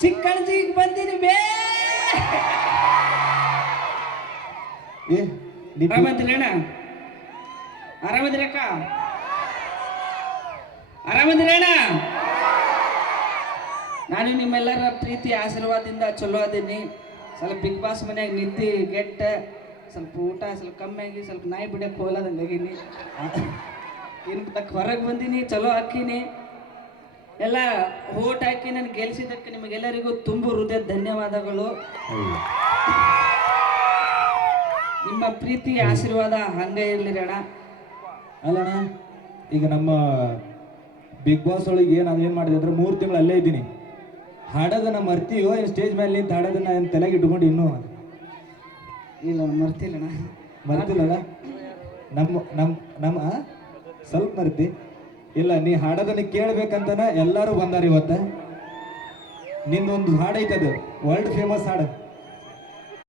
ಚಿಕ್ಕಣಜಿಗೆ ಬಂದಿನಿ ಬೇ ಆರಾಮಂತಿರಣ್ಣ ಆರಾಮದಿರಕ್ಕ ಆರಾಮದಿರಣ್ಣ ನಾನು ನಿಮ್ಮೆಲ್ಲರ ಪ್ರೀತಿ ಆಶೀರ್ವಾದದಿಂದ ಚಲೋ ಅದೀನಿ ಸ್ವಲ್ಪ ಬಿಗ್ ಬಾಸ್ ಮನ್ಯಾಗ ನಿದ್ದೆ ಗೆಟ್ಟ ಸ್ವಲ್ಪ ಊಟ ಸ್ವಲ್ಪ ಕಮ್ಮಿ ಆಗಿ ಸ್ವಲ್ಪ ನಾಯಿ ಬಿಡಕ್ಕೆ ಹೋಗಲಾದಂಗೆ ಆಗೀನಿ. ಇನ್ನು ತಕ್ಕ ಹೊರಗೆ ಬಂದೀನಿ ಚಲೋ ಹಾಕೀನಿ. ಎಲ್ಲ ಓಟ್ ಹಾಕಿ ನಾನು ಗೆಲ್ಸಿದ್ದಕ್ಕೆ ನಿಮಗೆಲ್ಲರಿಗೂ ತುಂಬ ಹೃದಯ ಧನ್ಯವಾದಗಳು. ನಿಮ್ಮ ಪ್ರೀತಿ ಆಶೀರ್ವಾದ ಹಂಗೆ ಇರಲಿ ಅಣ್ಣ ಅಲ್ಲಣ್ಣ ಈಗ ನಮ್ಮ ಬಿಗ್ ಬಾಸ್ ಒಳಗೆ ಏನು ಅದೇನು ಮಾಡಿದೆ ಅಂದ್ರೆ ಮೂರು ತಿಂಗಳು ಅಲ್ಲೇ ಇದ್ದೀನಿ. ಹಾಡೋದನ್ನ ಮರ್ತೀವೋ ಏನು ಸ್ಟೇಜ್ ಮೇಲೆ ನಿಂತು ಹಾಡೋದನ್ನ ಏನು ತಲೆಗೆ ಇಟ್ಕೊಂಡು ಇನ್ನೂ ಇಲ್ಲ ಮರ್ತಿಲ್ಲಣ್ಣ. ಮರ್ತಿಲ್ಲಣ್ಣ? ನಮ್ಮ ನಮ್ಮ ನಮ್ಮ? ಸ್ವಲ್ಪ ಮರ್ತಿ ಇಲ್ಲ, ನೀ ಹಾಡೋದನ್ನ ಕೇಳ್ಬೇಕಂತನ ಎಲ್ಲರೂ ಬಂದಾರ ಇವತ್ತ. ನಿನ್ನೊಂದು ಹಾಡು ಐತದು ವರ್ಲ್ಡ್ ಫೇಮಸ್ ಹಾಡು.